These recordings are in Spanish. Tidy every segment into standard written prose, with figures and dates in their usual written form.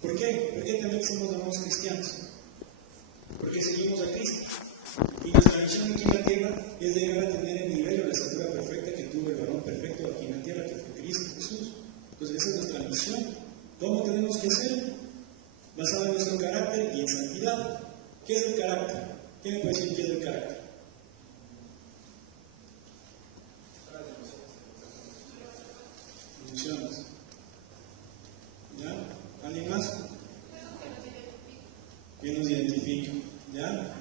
¿Por qué? ¿Por qué también somos llamados cristianos? Porque seguimos a Cristo. Y nuestra misión aquí en la tierra es llegar a tener el nivel o la estatura perfecta que tuvo el varón perfecto aquí en la tierra, que fue Cristo Jesús. Entonces esa es nuestra misión. ¿Cómo tenemos que ser? Basado en nuestro carácter y en santidad. ¿Qué es el carácter? ¿Quién me puede decir qué es el carácter? Emociones. ¿Ya? ¿Alguien más? ¿Quién nos identifica? ¿Ya?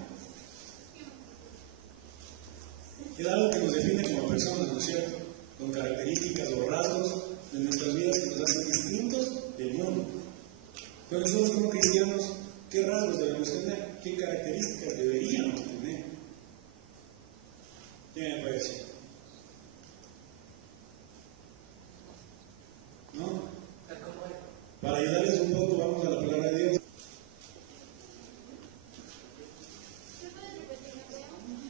Es algo que nos define como personas, ¿no es cierto? Con características o rasgos de nuestras vidas que nos hacen distintos del mundo. Pero nosotros como cristianos, ¿qué rasgos debemos tener? ¿Qué características deberíamos tener? ¿Quién me puede decir? ¿No? Para ayudarles un poco, vamos a la palabra de Dios.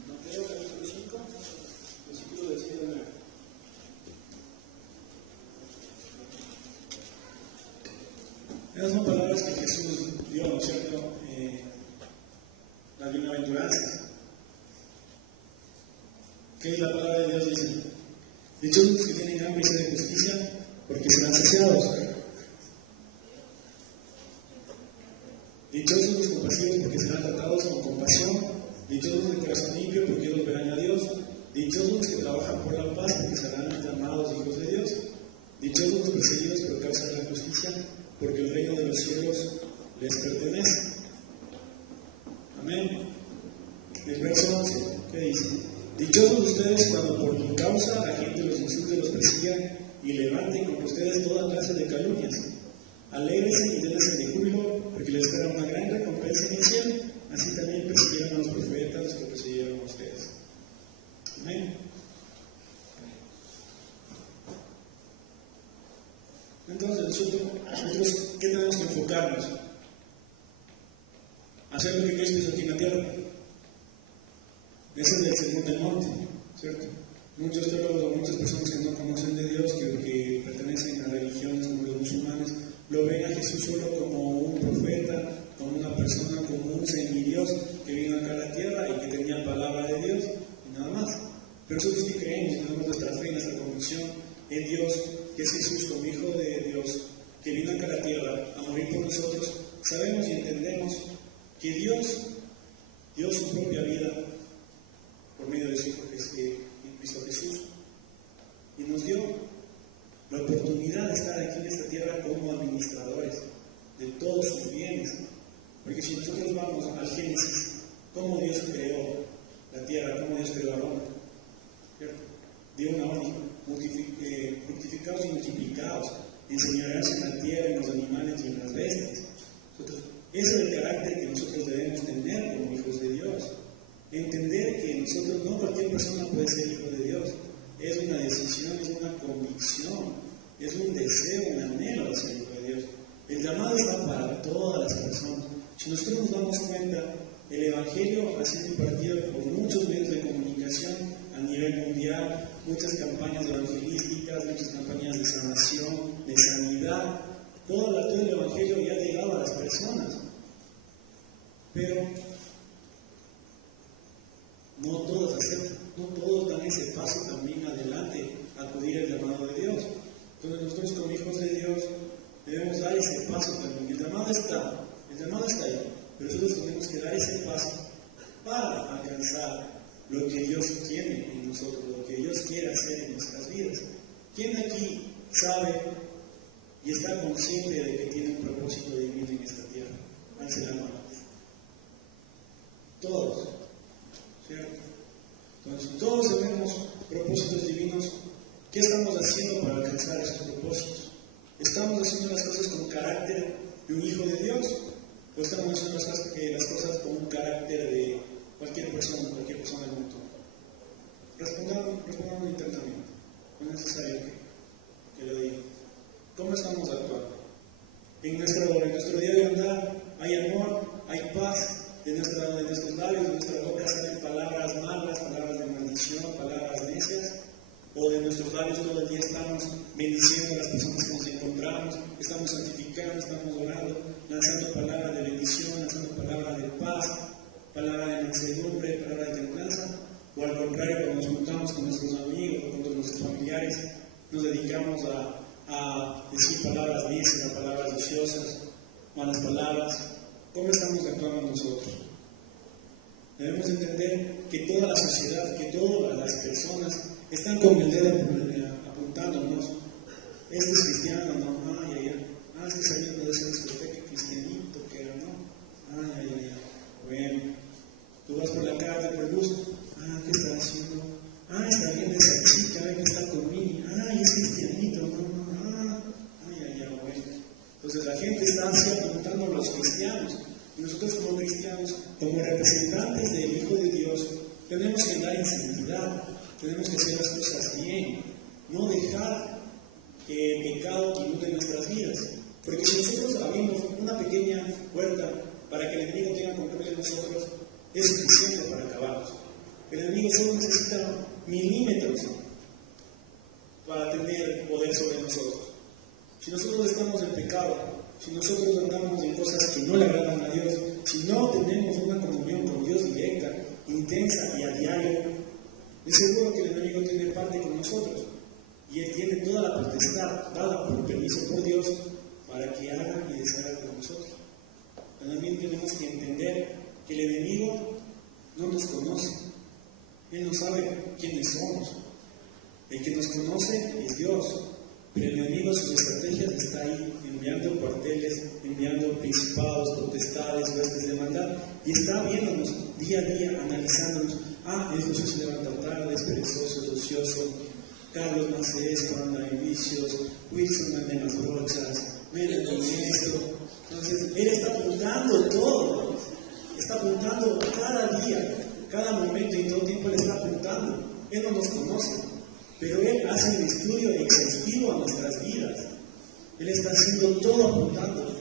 Mateo capítulo 5, versículo del 7 al 9. Esas son palabras que Jesús dio, ¿no es cierto? Las bienaventuranzas. ¿Qué es la palabra de Dios? Dice: dichosos los que tienen hambre y sed de justicia, porque serán saciados. Dichosos los compasivos, porque serán tratados con compasión. Dichosos los de corazón limpio, porque ellos verán a Dios. Dichosos los que trabajan por la paz, porque serán llamados hijos de Dios. Dichosos los perseguidos por causa de la justicia, porque el reino de los cielos les pertenece. Amén. El verso 11, ¿qué dice? Dichosos ustedes cuando por mi causa la gente los insulte, los persiga y levanten contra ustedes toda clase de calumnias. Alégrense y dense de júbilo, porque les espera una gran recompensa en el cielo. Así también persiguieron a los profetas, los que persiguieron a ustedes. Amén. Entonces, nosotros, ¿qué tenemos que enfocarnos? Hacer lo que Cristo hizo aquí en la tierra. Ese es el sermón del monte, ¿cierto? Muchos teólogos o muchas personas que no conocen de Dios, que pertenecen a religiones como los musulmanes, lo ven a Jesús solo como un profeta, como una persona, como un semidios que vino acá a la tierra y que tenía palabra de Dios y nada más. Pero nosotros sí creemos y tenemos nuestra fe y nuestra convicción en Dios, que es Jesús como Hijo de Dios, que vino acá a la tierra a morir por nosotros. Sabemos y entendemos que Dios dio su propia vida por medio de su Hijo Cristo Jesús y nos dio la oportunidad de estar aquí en esta tierra como administradores de todos sus bienes. Porque si nosotros vamos al Génesis, cómo Dios creó la tierra, cómo Dios creó al hombre, ¿cierto? Dio una orden: fructificados y multiplicados, enseñorearse en la tierra, en los animales y en las bestias. Ese es el carácter que nosotros debemos tener como hijos de Dios. Entender que nosotros, no cualquier persona puede ser hijo de Dios. Es una decisión, es una convicción, es un deseo, un anhelo de ser hijo de Dios. El llamado está para todas las personas. Si nosotros nos damos cuenta, el Evangelio ha sido impartido por muchos medios de comunicación a nivel mundial, muchas campañas evangelísticas, muchas campañas de sanación, de sanidad. Todo el Evangelio ya ha llegado a las personas. Pero no todos aceptan, no todos dan ese paso también adelante a acudir al llamado de Dios. Entonces nosotros como hijos de Dios debemos dar ese paso también. El llamado está ahí, pero nosotros tenemos que dar ese paso para alcanzar lo que Dios tiene en nosotros, lo que Dios quiere hacer en nuestras vidas. ¿Quién aquí sabe y está consciente de que tiene un propósito divino en esta tierra? Alce la mano. Todos, ¿cierto? Entonces, todos tenemos propósitos divinos. ¿Qué estamos haciendo para alcanzar esos propósitos? ¿Estamos haciendo las cosas con carácter de un hijo de Dios? ¿O estamos haciendo las cosas con un carácter de cualquier persona del mundo? Respondamos internamente. No es necesario que lo diga. ¿Cómo estamos actuando? En nuestro día de andar hay amor, hay paz. De nuestros labios, de nuestra boca salen palabras malas, palabras de maldición, palabras necias. O de nuestros labios todo el día estamos bendiciendo a las personas que nos encontramos, estamos santificando, estamos orando, lanzando palabras de bendición, lanzando palabras de paz, palabras de mansedumbre, palabras de templanza, o al contrario, cuando nos juntamos con nuestros amigos o con nuestros familiares, nos dedicamos a decir palabras necias, palabras ociosas, malas palabras. ¿Cómo estamos actuando nosotros? Debemos entender que toda la sociedad, que todas las personas están con el dedo apuntándonos. Este es cristiano, ¿no? Ay, ay, ay. Este saliendo de esa discoteca cristianito que era, ¿no? Ay, ay, ay. Bueno, tú vas por la calle, por el bus. ¿Qué está haciendo? Está viendo esa chica, que está conmigo. Es cristianito, no. Ay, ay, ay, bueno. Entonces la gente está así apuntando a los cristianos. Y nosotros como cristianos, como representantes del Hijo de Dios, tenemos que andar en santidad, tenemos que hacer las cosas bien, no dejar que el pecado inunde nuestras vidas. Porque si nosotros abrimos una pequeña puerta para que el enemigo tenga control de nosotros, es suficiente para acabarnos. El enemigo solo necesita milímetros para tener poder sobre nosotros. Si nosotros estamos en pecado, si nosotros andamos en cosas que no le agradan a Dios, si no tenemos una comunión con Dios directa, intensa y a diario, es seguro que el enemigo tiene parte con nosotros. Y Él tiene toda la potestad dada por permiso por Dios para que haga y deshaga con nosotros. También tenemos que entender que el enemigo no nos conoce. Él no sabe quiénes somos. El que nos conoce es Dios. Pero el enemigo, sus estrategias está ahí, enviando cuarteles, enviando principados, potestades, huestes de maldad, y está viéndonos día a día, analizándonos. El Jesús se levanta tarde, es perezoso, es ocioso. Carlos no hace esto, anda en vicios. Wilson anda en las brochas. Mira con esto. Entonces, él está apuntando todo. Está apuntando cada día, cada momento y todo tiempo. Él está apuntando. Él no nos conoce. Pero Él hace un estudio exhaustivo a nuestras vidas. Él está haciendo todo apuntando.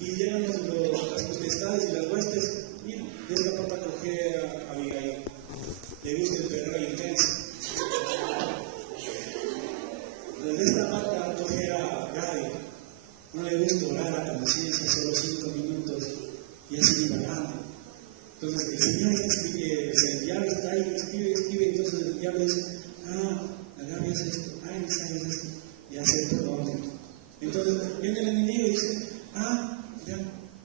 Y llegan las potestades y las huestes. Mira, de esta pata coge a Abigail. Le gusta el perro intenso. De esta pata coge a Gaby. No le gusta orar a conciencia, solo 5 minutos. Y así divagando. Entonces el Señor el diablo está ahí, escribe. Entonces el diablo dice, la Gaby hace esto, hace esto, y hace todo. Entonces viene el enemigo y dice, ya,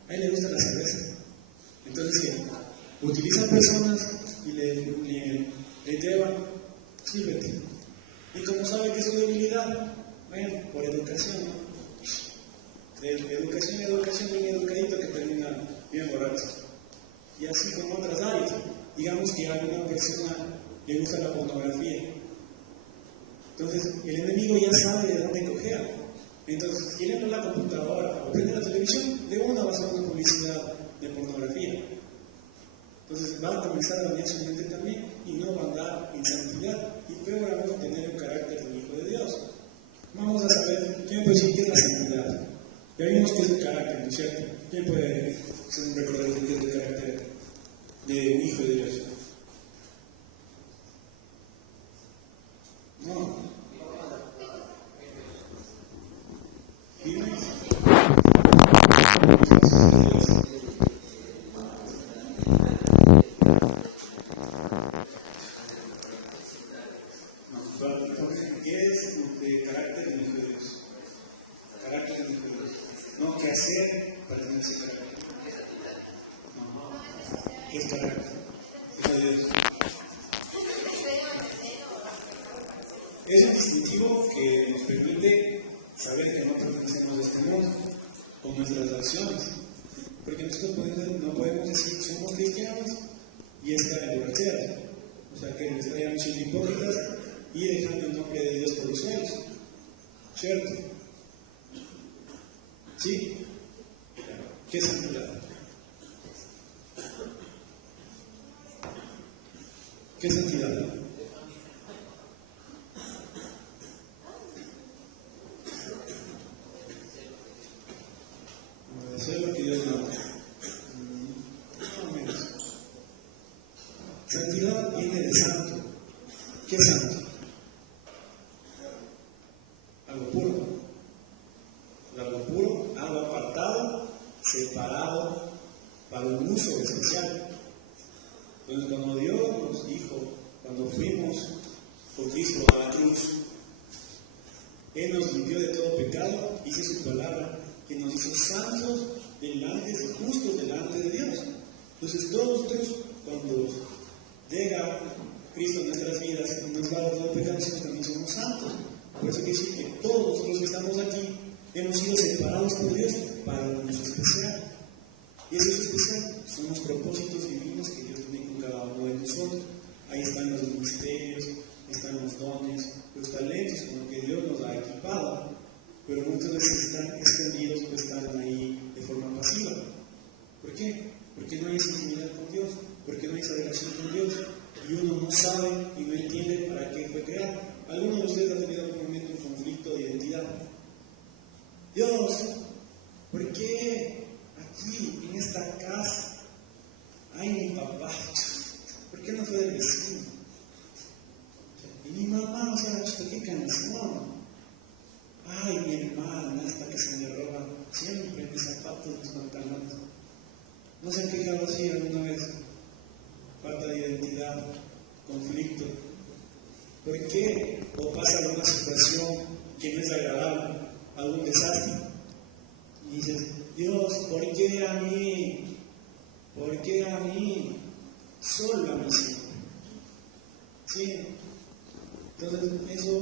a él le gusta la cerveza. Entonces, ¿qué? Utiliza personas y le llevan, sírvete. Y como sabe que es su debilidad, bueno, por educación, ¿no? De educación, bien educadito que termina bien borracho. Y así con otras áreas. Digamos que a alguna persona le gusta la pornografía. Entonces, el enemigo ya sabe de dónde coger. Entonces, si él entra en la computadora o prende la televisión, de una va a ser una publicidad de pornografía. Entonces, va a comenzar a dañar su mente también y no va a andar en santidad. Y peor aún, tener un carácter de Hijo de Dios. Vamos a saber quién puede decir qué es la santidad. Ya vimos qué es el carácter, ¿no es cierto? ¿Quién puede recordar qué es el carácter de un Hijo de Dios? No. Dime. ¿Qué es el carácter del Hijo de Dios? Carácter del Hijo de Dios. No, ¿qué hacer para tener ese carácter? ¿Qué es carácter? Hijo de Dios. Es un distintivo que nos permite saber que no pertenecemos a este mundo con nuestras acciones. Porque nosotros no podemos decir somos cristianos y estar en borracheras. O sea que estaríamos siendo hipócritas y dejando el nombre de Dios por los suelos. ¿Cierto? ¿Sí? ¿Qué es santidad? ¿Qué es santidad? Hacer lo que Dios manda. No menos. Santidad viene de santo. ¿Qué es santo? Algo puro. Algo puro, separado para un uso especial. Entonces, cuando Dios nos dijo, cuando fuimos por Cristo a la cruz, Él nos limpió de todo pecado, dice su palabra, que nos hizo santos delante, justos delante de Dios. Entonces, todos nosotros, cuando llega Cristo en nuestras vidas y nos lava todo pecado, nosotros también somos santos. Por eso quiere decir que todos nosotros que estamos aquí hemos sido separados por Dios para un uso especial. Y ese uso especial son los propósitos divinos que Dios tiene con cada uno de nosotros. Ahí están los ministerios, están los dones, los talentos con los que Dios nos ha equipado, pero muchas veces están escondidos o están ahí de forma pasiva. ¿Por qué? Porque no hay esa intimidad con Dios, porque no hay esa relación con Dios, y uno no sabe y no entiende para qué fue creado. ¿Alguno de ustedes ha tenido en algún momento un conflicto de identidad? Dios, ¿por qué aquí, en esta casa, hay mi papá? ¿Por qué no fue del vecino? Y mi mamá, o sea, qué canción. Ay, mi hermana, esta que se me roba siempre mis zapatos, mis pantalones. ¿No se han quejado así alguna vez? Falta de identidad, conflicto. ¿Por qué? O pasa alguna situación que no es agradable, algún desastre. Y dices, Dios, ¿por qué a mí? ¿Por qué a mí? Solo a mí siempre. ¿Sí? Entonces, eso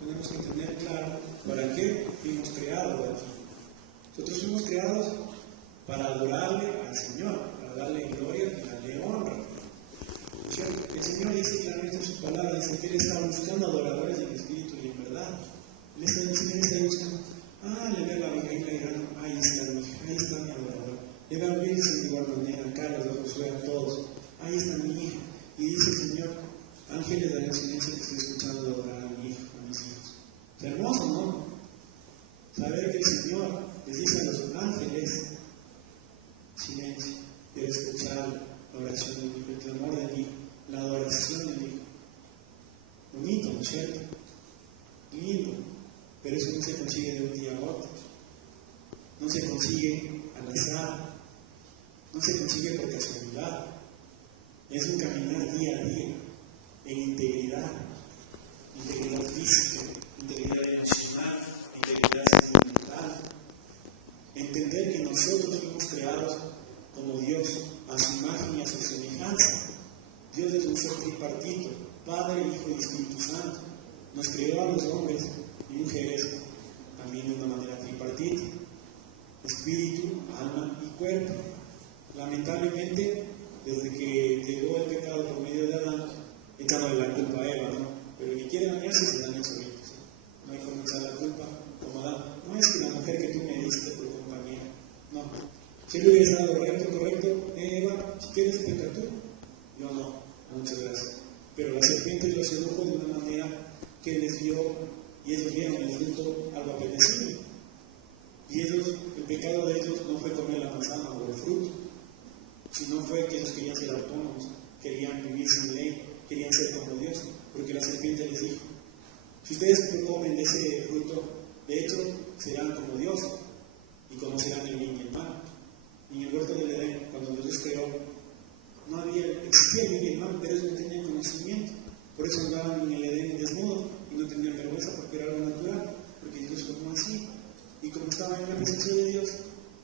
tenemos que tener claro para qué fuimos creados aquí. Nosotros fuimos creados para adorarle al Señor, para darle gloria y darle honra. El Señor dice claramente en su palabra, dice que Él está buscando adoradores en espíritu y en verdad. El Señor está buscando, le veo a la hija y le dirán, ahí está mi hija, ahí está mi adorador. Le veo a Wilson de igual manera, a Carlos, a Josué, a todos, ahí está mi hija. Y dice el Señor, ángeles de la silencio que estoy escuchando adorar a mi hijo, a mis hijos. Es hermoso, ¿no? Saber que el Señor les dice a los ángeles, silencio, quiero escuchar la oración de mi hijo, el clamor de mi hijo, la adoración de mi hijo. Bonito, ¿no es cierto? Lindo, pero eso no se consigue de un día a otro. No se consigue al azar, no se consigue por casualidad. Es un caminar día a día en integridad física, integridad emocional, integridad sentimental. Entender que nosotros fuimos creados como Dios, a su imagen y a su semejanza. Dios es un ser tripartito, Padre, Hijo y Espíritu Santo. Nos creó a los hombres y mujeres también de una manera tripartita: espíritu, alma y cuerpo. Lamentablemente, desde que llegó el pecado por medio de Adán, echándole la culpa a Eva, ¿no? Pero el que quiere dañarse se daña solito, ¿sí? No hay como echar la culpa como Adán. No es que la mujer que tú me diste por compañera, no. Si él hubiera estado correcto, Eva, si quieres pecar tú, yo no, muchas gracias. Pero la serpiente los sedujo de una manera que les dio, y ellos vieron el fruto algo apetecible. Y ellos, el pecado de ellos no fue comer la manzana o el fruto, sino fue que ellos querían ser autónomos, querían vivir sin ley, querían ser como Dios, porque la serpiente les dijo, si ustedes comen de ese fruto, de hecho, serán como Dios, y conocerán el bien y el mal. En el huerto del Edén, cuando Dios los creó, no existía el bien y el mal, pero ellos no tenían conocimiento. Por eso andaban en el Edén desnudos y no tenían vergüenza, porque era algo natural, porque Dios lo tomó así. Y como estaban en la presencia de Dios,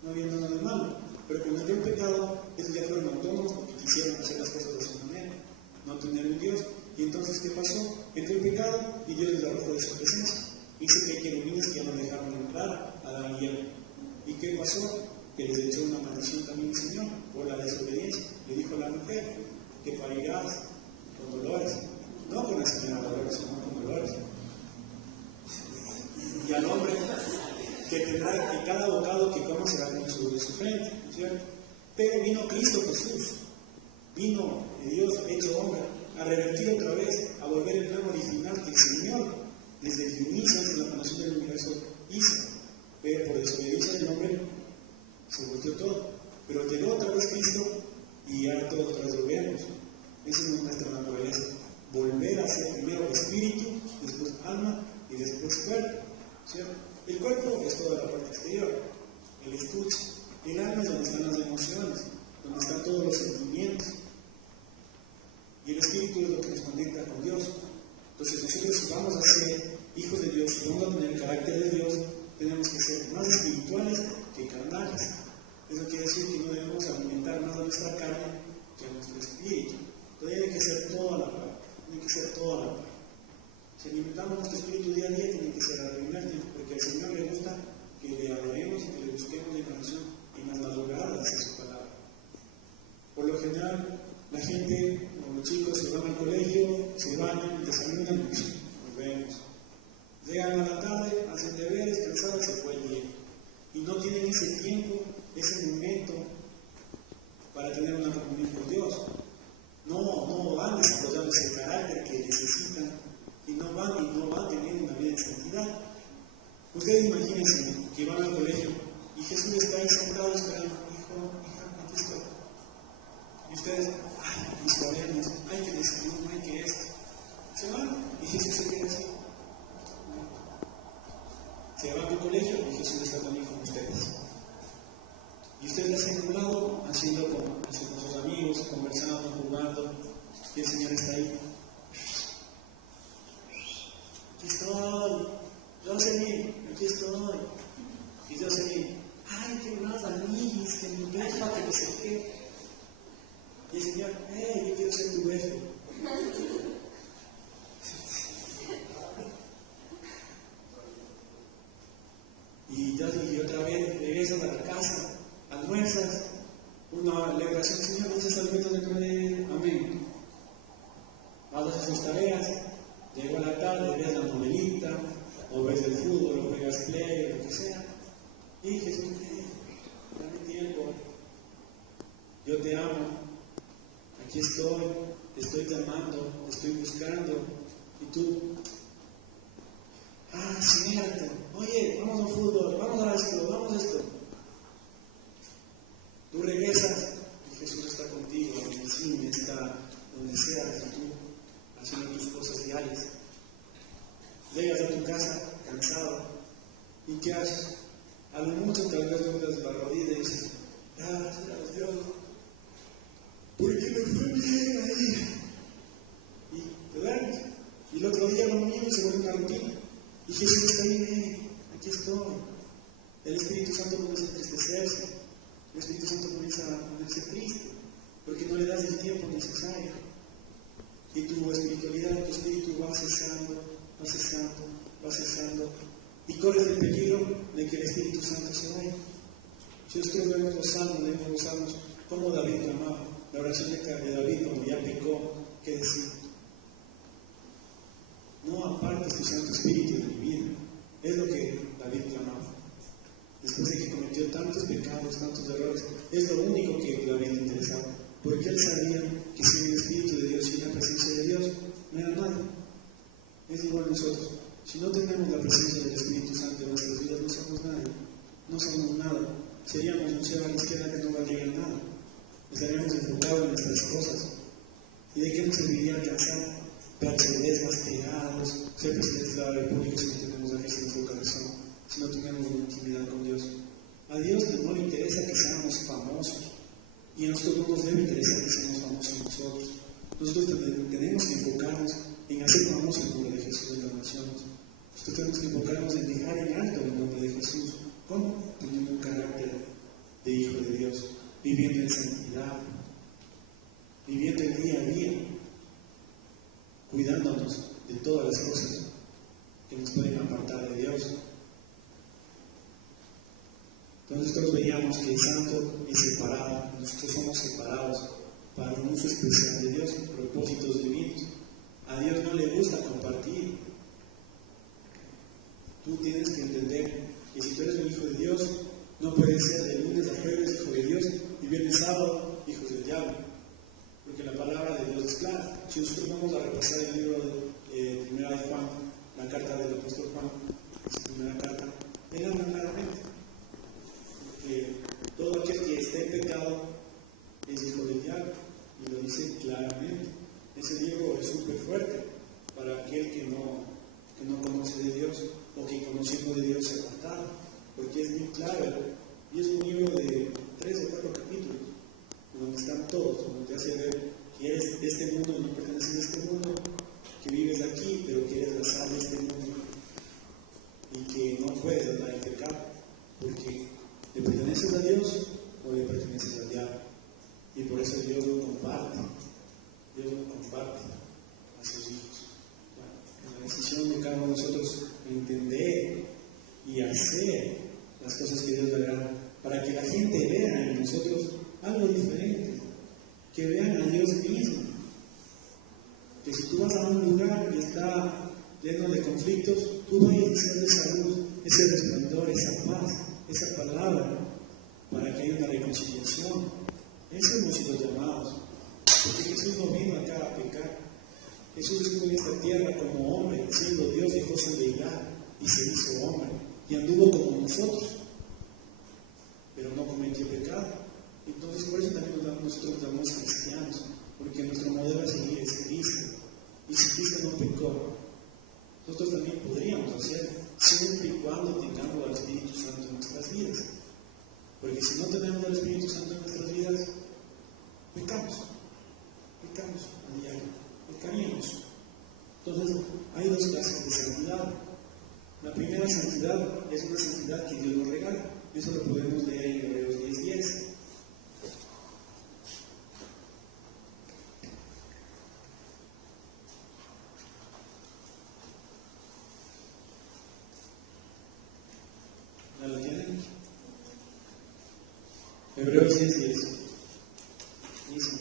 no había nada de malo. Pero cuando entró el pecado, ellos ya fueron autónomos porque quisieron hacer las cosas de su manera, no tener un Dios. Y entonces, ¿qué pasó? Entró el pecado y Dios les arrojó de su presencia. Dice que hay querubines que ya no dejaron entrar a Adán y Eva. ¿Y qué pasó? Que les echó una maldición también el Señor por la desobediencia. Le dijo a la mujer que parirás con dolores, no con la señora dolores, sino con dolores. Y al hombre que tendrá que cada bocado que coma será con su frente, ¿no es cierto? Pero vino Cristo Jesús, vino Dios hecho hombre, a revertir otra vez, a volver el plan original que el Señor, desde el inicio, antes de la fundación del universo, hizo. Pero por desobediencia del hombre, se volteó todo. Pero llegó otra vez Cristo y ahora todos otra vez volvemos. Esa es nuestra naturaleza. Volver a ser primero espíritu, después alma y después cuerpo, ¿cierto? El cuerpo es toda la parte exterior, el estuche, El alma es donde están las emociones, donde están todos los sentimientos. Y el espíritu es lo que nos conecta con Dios. Entonces nosotros, si vamos a ser hijos de Dios, si vamos a tener el carácter de Dios, tenemos que ser más espirituales que carnales. Eso quiere decir que no debemos alimentar más a nuestra carne que a nuestro espíritu. Entonces tiene que ser toda la parte, tiene que ser toda la parte. Si alimentamos nuestro espíritu día a día, tiene que ser al primer tiempo, porque al Señor le gusta que le adoremos y que le busquemos la información en las madrugadas de su palabra. Por lo general, la gente, los chicos se van al colegio, se bañan, desayunan, nos vemos. Llegan a la tarde, hacen deberes, cansados, se fue el día. Y no tienen ese tiempo, ese momento para tener una comunión con Dios. No van desarrollando ese carácter que necesitan y no van teniendo una vida de santidad. Ustedes imagínense que van al colegio y Jesús está ahí sentado esperando, hijo, hija, aquí estoy. Y ustedes, ay, mis cuadernos, ay, que desayuno, ay, que esto. Se van y Jesús se queda así. Se va a tu colegio y Jesús está también con ustedes. Y ustedes hacen un lado, haciendo con sus amigos, conversando, jugando, y el Señor está ahí. Aquí estoy, Jocelyn, aquí estoy. Y Jocelyn, ay, qué más amigos, que mi befa, que no sé qué. Y el Señor, yo quiero ser tu befa. Y otra vez regresas a la casa, almuerzas, una le oración, Señor, no se alimentos de comer, amén. Vas a hacer sus tareas, llegó a la tarde, ves la novelita, o ves el fútbol, o juegas play, o lo que sea, y Jesús te dice, dame tiempo, yo te amo, aquí estoy, te estoy llamando, te estoy buscando, y tú, cierto, oye, vamos al fútbol, vamos a esto. Tú regresas y Jesús está contigo, en el cine, está donde sea, tú haciendo tus cosas diarias. Llegas a tu casa cansado, ¿y qué haces? A lo mucho tal vez doblas la rodilla y dices, gracias Dios, porque me fue bien ahí. Y te duermes. Y el otro día lo mismo se vuelve una rutina. Y Jesús está ahí, aquí estoy. El Espíritu Santo comienza a entristecerse. El Espíritu Santo comienza a ponerse triste, porque no le das el tiempo necesario. Y tu espiritualidad, tu espíritu va cesando, y corres el peligro de que el Espíritu Santo se vaya. Si nosotros vemos los salmos, como David clamaba, la oración de David cuando ya pecó, ¿qué decía? No apartes tu Santo Espíritu de mi vida. Es lo que David clamaba. Después de que cometió tantos pecados, tantos errores, es lo único que David le interesaba. Porque él sabía que sin el Espíritu de Dios, sin la presencia de Dios, no era nada. Es igual nosotros. Si no tenemos la presencia del Espíritu Santo en nuestras vidas, no somos nada. No somos nada. Seríamos un cero a la izquierda que no valdría nada. Estaríamos enfocados en nuestras cosas. ¿Y de qué nos serviría alcanzar? Percibir más pegados, ser presidentes de la República si no tenemos a Cristo en nuestro corazón, si no tenemos una intimidad con Dios. A Dios no le interesa que seamos famosos, y a nosotros no nos debe interesar que seamos famosos nosotros. Nosotros tenemos que enfocarnos en hacer famoso el nombre de Jesús en las naciones. Nosotros tenemos que enfocarnos en dejar en alto el nombre de Jesús. ¿Cómo? Teniendo un carácter de hijo de Dios, viviendo en santidad, viviendo el día a día, cuidándonos de todas las cosas que nos pueden apartar de Dios. Entonces nosotros veíamos que el santo es separado, nosotros somos separados para un uso especial de Dios, propósitos divinos. A Dios no le gusta compartir. Tú tienes que entender que si tú eres un hijo de Dios, no puedes ser de lunes a jueves hijo de Dios y viernes sábado hijos del diablo. Porque la palabra de Dios es clara. Si nosotros vamos a repasar el libro de Primera de Juan, la carta del apóstol Juan, su primera carta, él habla claramente que todo aquel que esté en pecado es hijo del diablo, y lo dice claramente. Ese libro es súper fuerte para aquel que no conoce de Dios, o que conociendo de Dios se ha apartado, porque es muy claro, y es un libro de perteneces a Dios o le perteneces al diablo. Y por eso Dios lo comparte. Dios lo comparte a sus hijos. En la decisión de cada uno de nosotros entender y hacer las cosas que Dios le agrada, para que la gente vea en nosotros algo diferente, que vean a Dios mismo. Que si tú vas a un lugar y está lleno de conflictos, tú vayas a hacer esa luz, ese resplandor, esa paz, esa palabra, para que haya una reconciliación. Eso hemos sido llamados, porque Jesús no vino acá a pecar. Jesús estuvo en esta tierra como hombre, siendo Dios, dejó su deidad y se hizo hombre, y anduvo como nosotros, pero no cometió pecado. Entonces por eso también nosotros nos llamamos cristianos, porque nuestro modelo a seguir es Cristo. Y si Cristo no pecó, nosotros también podríamos hacerlo, siempre y cuando tengamos al Espíritu Santo en nuestras vidas. Porque si no tenemos al Espíritu Santo en nuestras vidas, pecamos a diario, pecaríamos. Entonces, hay dos clases de santidad. La primera santidad es una santidad que Dios nos regala. Eso lo podemos leer en Hebreos 10:10. ¿Ya lo tienen? Hebreos 10:10. Dice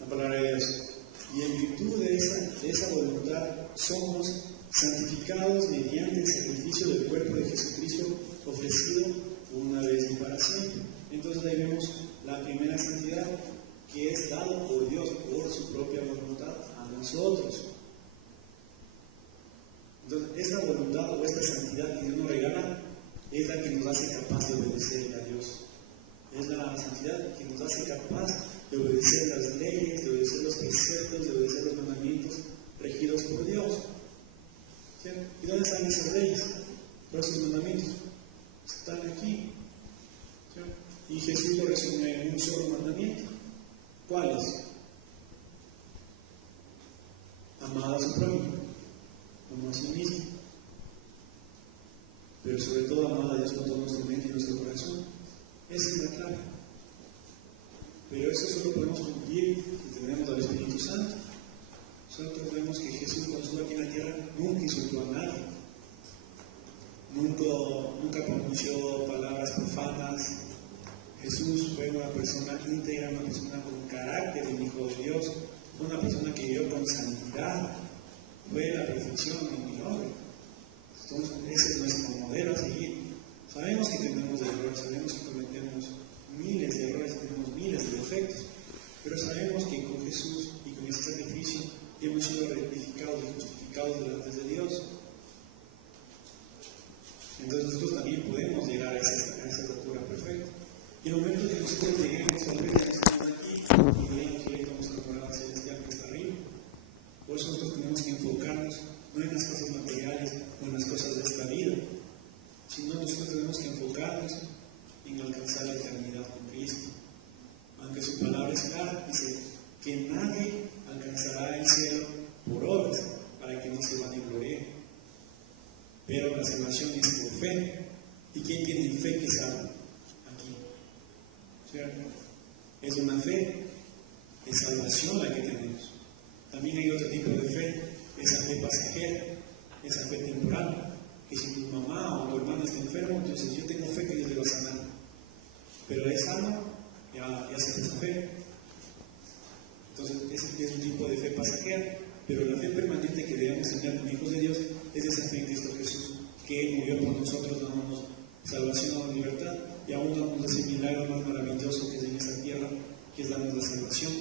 la palabra de Dios. Y en virtud de esa voluntad somos santificados mediante el sacrificio del cuerpo de Jesucristo ofrecido una vez y para siempre. Entonces ahí vemos la primera santidad, que es dado por Dios por su propia voluntad a nosotros. Entonces esta voluntad o esta santidad que Dios nos regala es la que nos hace capaz de obedecer a Dios. Es la santidad que nos hace capaz de obedecer las leyes, de obedecer los preceptos, de obedecer los mandamientos regidos por Dios. ¿Sí? ¿Y dónde están esas leyes? ¿Por esos mandamientos? Están aquí. ¿Sí? Y Jesús lo resume en un solo mandamiento. ¿Cuál es? Amar a su prójimo como a sí mismo. Pero sobre todo amar a Dios con todo nuestra mente y nuestro corazón. Esa es la clave. Pero eso solo podemos cumplir si tenemos al Espíritu Santo. Nosotros vemos que Jesús cuando estuvo aquí en la tierra nunca insultó a nadie. Nunca pronunció palabras profanas. Jesús fue una persona íntegra, una persona con carácter, el Hijo de Dios, una persona que vivió con santidad. Fue la perfección en el hombre. Entonces, ese es nuestro modelo a seguir. Sabemos que tenemos errores, sabemos que cometemos miles de errores, tenemos miles de defectos, pero sabemos que con Jesús y con ese sacrificio hemos sido rectificados y justificados delante de Dios. Entonces nosotros también podemos llegar a esa locura perfecta. Y en el momento que nosotros lleguemos, tal vez ya estamos aquí y veamos que ya nuestra morada celestial que está arriba. Por eso nosotros tenemos que enfocarnos no en las cosas materiales o en las cosas de esta vida, sino nosotros tenemos que enfocarnos en alcanzar la eternidad con Cristo. Aunque su palabra es clara, dice que nadie alcanzará el cielo por obras, para que no se vaniglorie. Pero la salvación es por fe. ¿Y quién tiene fe que salva? Aquí. ¿Cierto? Es una fe de salvación la que tenemos. También hay otro tipo de fe, esa fe pasajera, esa fe temporal. Que si tu mamá o tu hermano está enfermo, entonces yo tengo fe que Dios le va a sanar. Pero es sano, ya se esa fe. Entonces, ese es un tipo de fe pasajera. Pero la fe permanente que debemos tener como hijos de Dios es esa fe en Cristo Jesús, que Él murió por nosotros, dándonos salvación, libertad, y aún dándonos ese milagro más maravilloso que es en esta tierra, que es darnos la salvación,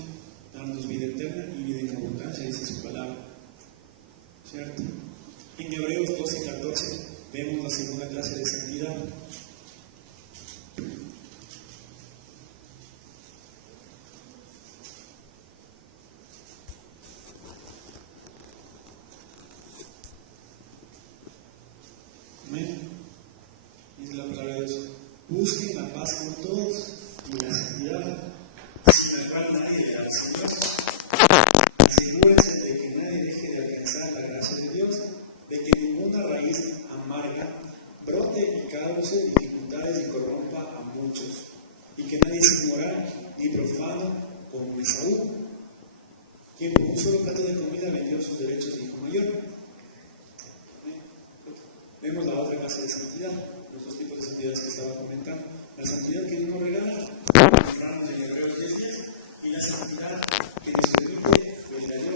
darnos vida eterna y vida en abundancia, dice su palabra. ¿Cierto? En Hebreos 12:14 vemos la segunda clase de santidad. Amén. Dice la palabra de Dios: busquen la paz con todos y la santidad, sin la cual nadie le al Señor. Asegúrense de que nadie deje de alcanzar la gracia de Dios, de que ninguna raíz amarga brote y cause muchos, y que nadie sea inmoral ni profano como Esaú, quien con un solo plato de comida vendió sus derechos de hijo mayor. Vemos la otra clase de santidad, los dos tipos de santidades que estaba comentando. La santidad que Dios nos regala, encontramos en Hebreos 10:10, y la santidad que nos permite ver a Dios,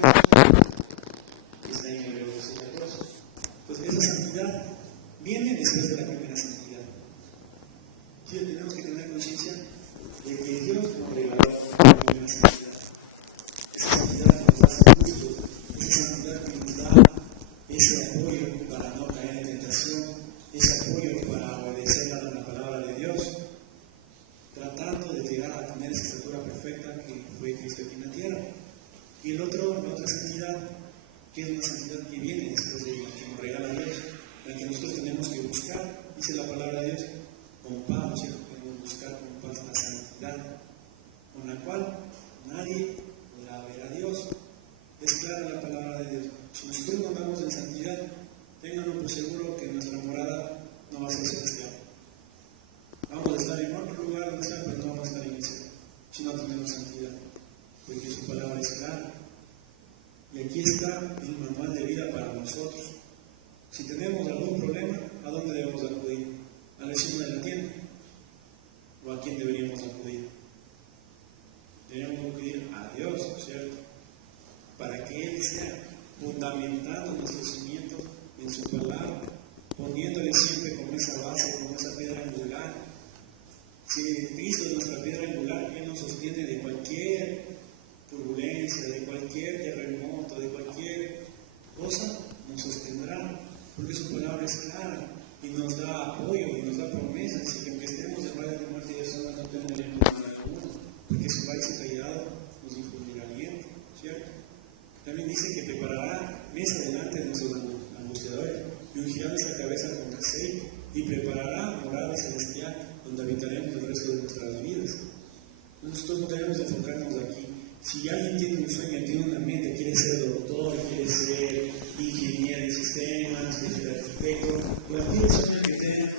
que está en Hebreos 12:14. Entonces, esa santidad viene después de la primera santidad. Sí, tenemos que tener conciencia de que Dios nos regaló la primera santidad. Esa santidad que nos hace justos, esa santidad que nos da ese apoyo para no caer en tentación, ese apoyo para obedecer a la palabra de Dios, tratando de llegar a tener esa estatura perfecta que fue Cristo aquí en la tierra. Y la otra santidad, que es una santidad que viene después de la que nos regala Dios, la que nosotros tenemos que buscar, dice la palabra de Dios, con paz, ¿cierto? Podemos buscar con paz la santidad, con la cual nadie podrá ver a Dios. Es clara la palabra de Dios. Si nosotros no andamos en santidad, ténganlo por seguro que nuestra morada no va a ser celestial. Vamos a estar en otro lugar donde sea, pero no vamos a estar en el cielo, si no tenemos santidad, porque su palabra es clara. Y aquí está el manual de vida para nosotros. Si tenemos algún problema, ¿a dónde debemos acudir? ¿Al vecino de la tienda? ¿O a quién deberíamos acudir? Deberíamos acudir a Dios, ¿cierto? Para que Él sea fundamentando nuestro cimiento en su palabra, poniéndole siempre como esa base, como esa piedra angular. Si el Cristo es nuestra piedra angular, Él nos sostiene de cualquier turbulencia, de cualquier terremoto, de cualquier cosa, nos sostendrá, porque su palabra es clara y nos da apoyo y nos da promesas. Así que aunque estemos en valle de muerte y de sombra, no tendremos mal alguno, porque su valle callado nos infundirá aliento, ¿cierto? También dice que preparará mesa delante de nuestros angustiadores y ungirá nuestra cabeza con aceite y preparará morada celestial donde habitaremos el resto de nuestras vidas. Nosotros no debemos enfocarnos aquí. Si alguien tiene un sueño, tiene una mente, quiere ser doctor, quiere ser ingeniero de sistemas, quiere ser arquitecto, cualquier sueño que tenga,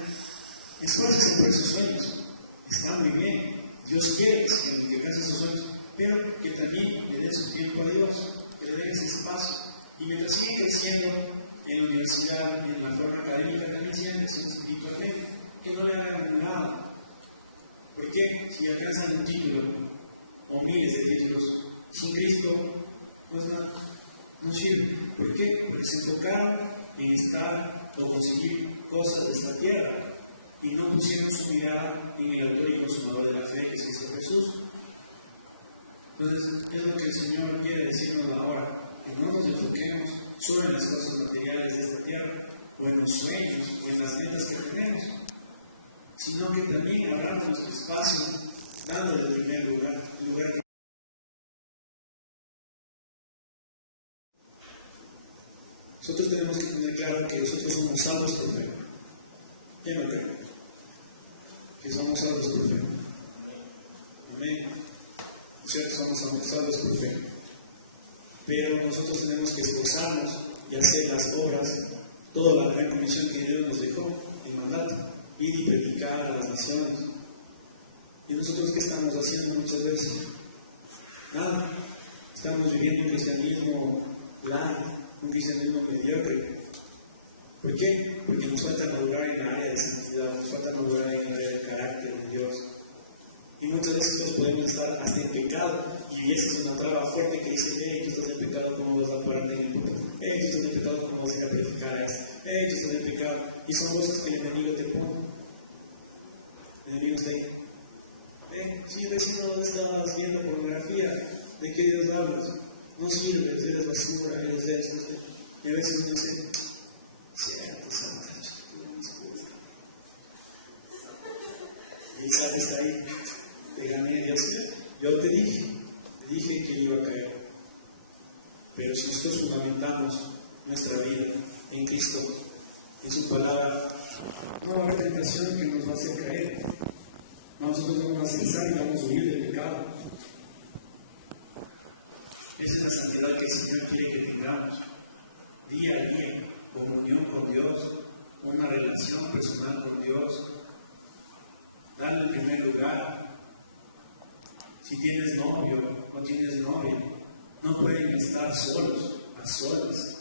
esfuércese por esos sueños. Está muy bien. Dios quiere que alcance esos sueños, pero que también le den su tiempo a Dios, que le den ese espacio. Y mientras sigue creciendo en la universidad, en la forma académica, también sigan creciendo espiritualmente, que no le hagan nada. ¿Por qué? Si alcanzan un título o miles de títulos sin Cristo, pues no sirve. ¿Por qué? Porque se enfocaron en estar o conseguir cosas de esta tierra y no pusieron su mirada en el autor y consumador de la fe, que es Cristo Jesús. Entonces, es lo que el Señor quiere decirnos ahora, que no nos enfoquemos solo en las cosas materiales de esta tierra, o en los sueños, o en las metas que tenemos, sino que también abramos nuestro espacio, dándole el primer lugar, el lugar que nosotros tenemos que tener claro que nosotros somos salvos por fe. ¿Quién lo cree? Que somos salvos por fe. Amén. ¿Cierto? Somos salvos por fe. Pero nosotros tenemos que esforzarnos y hacer las obras, toda la gran comisión que Dios nos dejó en mandato, ir y predicar a las naciones. ¿Y nosotros qué estamos haciendo muchas veces? Nada. Estamos viviendo un cristianismo light, un cristianismo mediocre. ¿Por qué? Porque nos falta madurar en la área de santidad, nos falta madurar en el área del carácter de Dios. Y muchas veces todos podemos estar hasta en pecado, y esa es una traba fuerte que dice: tú estás en pecado, ¿cómo vas a pararte en el punto? Tú estás en pecado, ¿cómo vas a ir a predicar a esto? Tú estás en pecado. Y son cosas que el enemigo te pone. El enemigo está ahí. Si vecino, ¿dónde estás viendo pornografía? ¿De qué Dios hablas? No sirves, eres basura, eres esto. Y a veces no sé, cierto, santo, y sabes ahí, te gané, Dios. Yo te dije que iba a caer. Pero si nosotros fundamentamos nuestra vida en Cristo, en su palabra, no va a haber tentación que nos va a hacer caer. Nosotros vamos a cesar y vamos a huir del pecado. Esa es la santidad que el Señor quiere que tengamos. Día a día, comunión con Dios, una relación personal con Dios, darle el primer Si tienes novio o tienes novia, no pueden estar solos, a solas.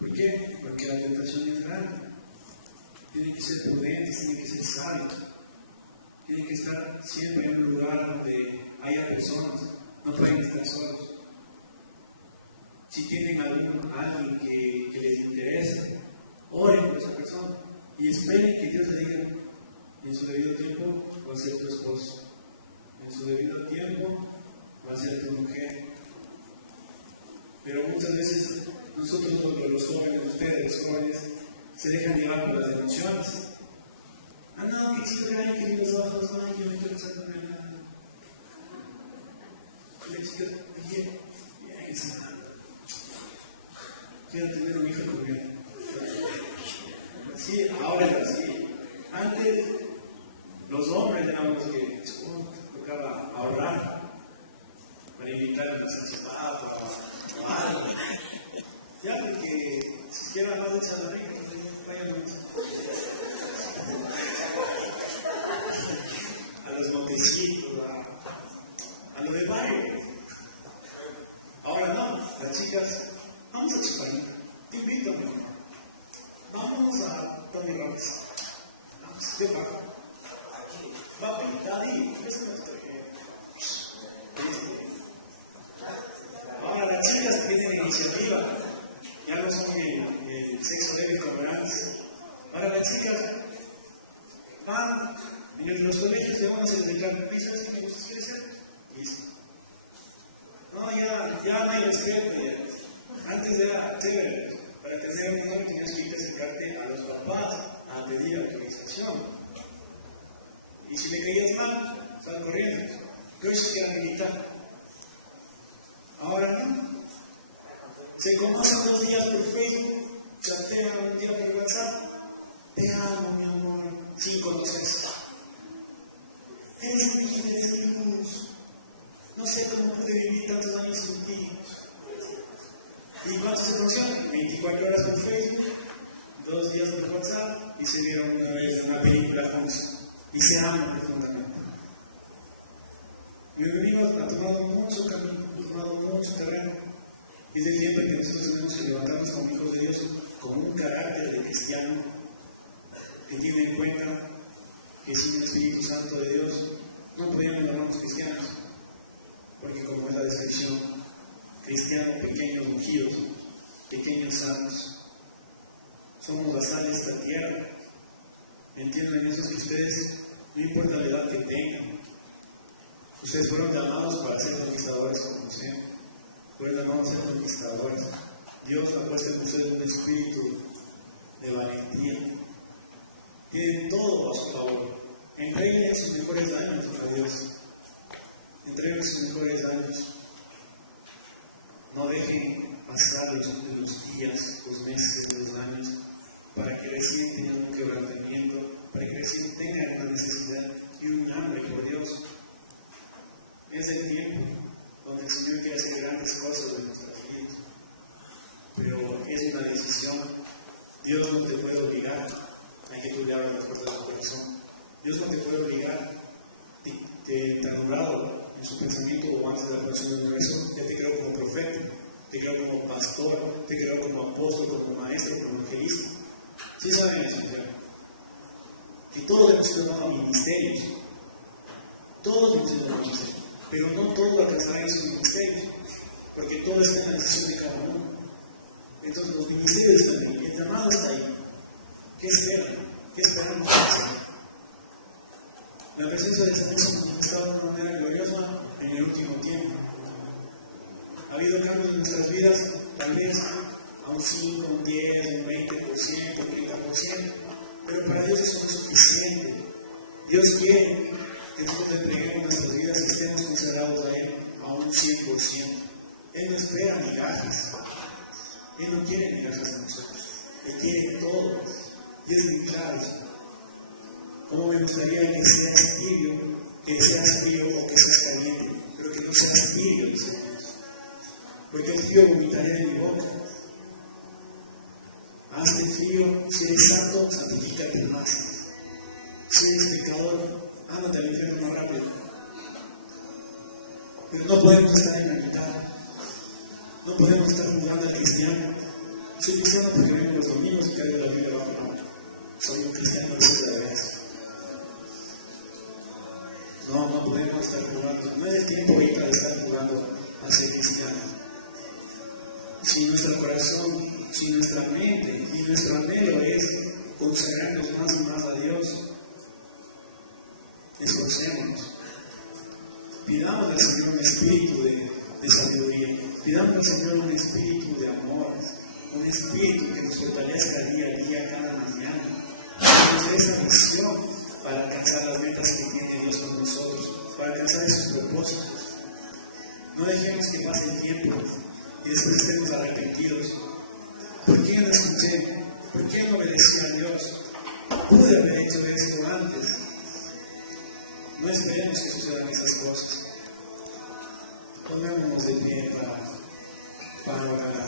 ¿Por qué? Porque la tentación es grande. Tienen que ser prudentes, tienen que ser sabios. Tienen que estar siempre en un lugar donde haya personas. No pueden estar solos. Si tienen alguien que les interese, oren por esa persona y esperen que Dios le diga, en su debido tiempo va a ser tu esposo. En su debido tiempo va a ser tu mujer. Pero muchas veces nosotros, los jóvenes, ustedes, los jóvenes, se dejan llevar por las emociones. Ah, no, que chica, ay, que lindos ojos, ay, que me estoy pensando en nada. La chica, oye, esa nada. Quiero tener un hijo conmigo. Sí, ahora es así. Antes, los hombres teníamos que, tocaba ahorrar para invitar a las chimadas o algo. Ya, porque si quieren más de Chalameca, no vayan mucho. A los montecitos, a lo de barrio. Ahora no, las chicas, vamos a Chupar, te invito, mi amor. Vamos a Tony Rocks. Vamos, yo pago. Papi, Daddy, eso no estoy bien. Ahora las chicas tienen iniciativa. Ya no son el sexo débil como antes. Ahora las chicas van en los colegios de vamos a dedicar pisos y me gusta crecer. Listo. No, ya no hay respeto. Antes era chévere. Para tener un hijo tenías que acercarte a los papás a pedir autorización. Y si le caías mal, sal corriendo. Creo que era militar. Ahora no. Se conocen 2 días por Facebook, chatean un día por WhatsApp. Te amo, mi amor, sin conocerse. Eres mi hija, eres mi luz. No sé cómo pude vivir tantos años contigo. ¿Y cuánto se conocieron? 24 horas por Facebook, 2 días por WhatsApp y se vieron una vez una película juntos. Y se aman profundamente. Mi enemigo ha tomado mucho camino, ha tomado mucho terreno. Y es el tiempo en que nosotros tenemos que levantarnos como hijos de Dios con un carácter de cristiano que tiene en cuenta que sin el Espíritu Santo de Dios no podríamos llamarnos cristianos. Porque como es la descripción, cristianos pequeños ungidos, pequeños santos, somos la sal de esta tierra. Entiendan eso que ustedes, no importa la edad que tengan, ustedes fueron llamados para ser conquistadores como José, fueron llamados a ser conquistadores. Dios ha puesto en ustedes un espíritu de valentía. Tienen todo a su favor. Entreguen sus mejores años a Dios. Entreguen sus mejores años. No dejen pasar los días, los meses, los años, para que recién tengan un quebrantamiento, para que recién tengan una necesidad y un hambre por Dios. Es el tiempo donde el Señor quiere hacer grandes cosas en nuestras vidas. Pero es una decisión. Dios no te puede obligar a que tú le abras las puertas de tu corazón. Dios no te puede obligar. Te ha nombrado en su pensamiento o antes de la creación del universo. Ya te creó como profeta, te creó como pastor, te creó como apóstol, como maestro, como evangelista. ¿Sí saben eso? Que todos hemos sido llamados a ministerios. Todos hemos sido llamados a ministerios. Pero no todos alcanzarán esos ministerios, porque todo está en la decisión de cada uno. Entonces los ministerios están ahí, el llamado está ahí. ¿Qué esperan? ¿Qué esperamos? La presencia del Señor se ha manifestado de una manera gloriosa en el último tiempo. Ha habido cambios en nuestras vidas, tal vez a un 5, un 10, un 20%, un 30%, pero para Dios eso no es suficiente. Dios quiere que nosotros entreguemos nuestras vidas y estemos consagrados a Él a un 100%. Él no espera migajas. Él no quiere migajas de nosotros. Él quiere todo. Y es muy claro eso. Como me gustaría que seas tibio o que seas caliente, pero que no seas tibio, mis hermanos. Porque el frío vomitaré de mi boca. Hazte frío, si eres santo, santifícate más. Si eres pecador, ándate al infierno más rápido. Pero no podemos estar en la mitad. No podemos estar jugando al cristiano. Soy cristiano porque vengo los domingos y cargo la Biblia bajo la mano. Soy un cristiano de la vez. No podemos estar jugando. No es el tiempo ahorita de estar jugando a ser cristiano. Si nuestro corazón, si nuestra mente y nuestro anhelo es consagrarnos más y más a Dios, esforcémonos. Pidamos al Señor un espíritu de sabiduría. Pidamos al Señor un espíritu de amor. Un espíritu que nos fortalezca día a día, cada mañana. Que nos dé esa visión para alcanzar las metas que tiene Dios con nosotros, para alcanzar esos propósitos. No dejemos que pase el tiempo y después estemos arrepentidos. ¿Por qué no escuché? ¿Por qué no obedecí a Dios? Pude haber hecho esto antes. No esperemos que sucedan esas cosas. Pongámonos de pie para orar.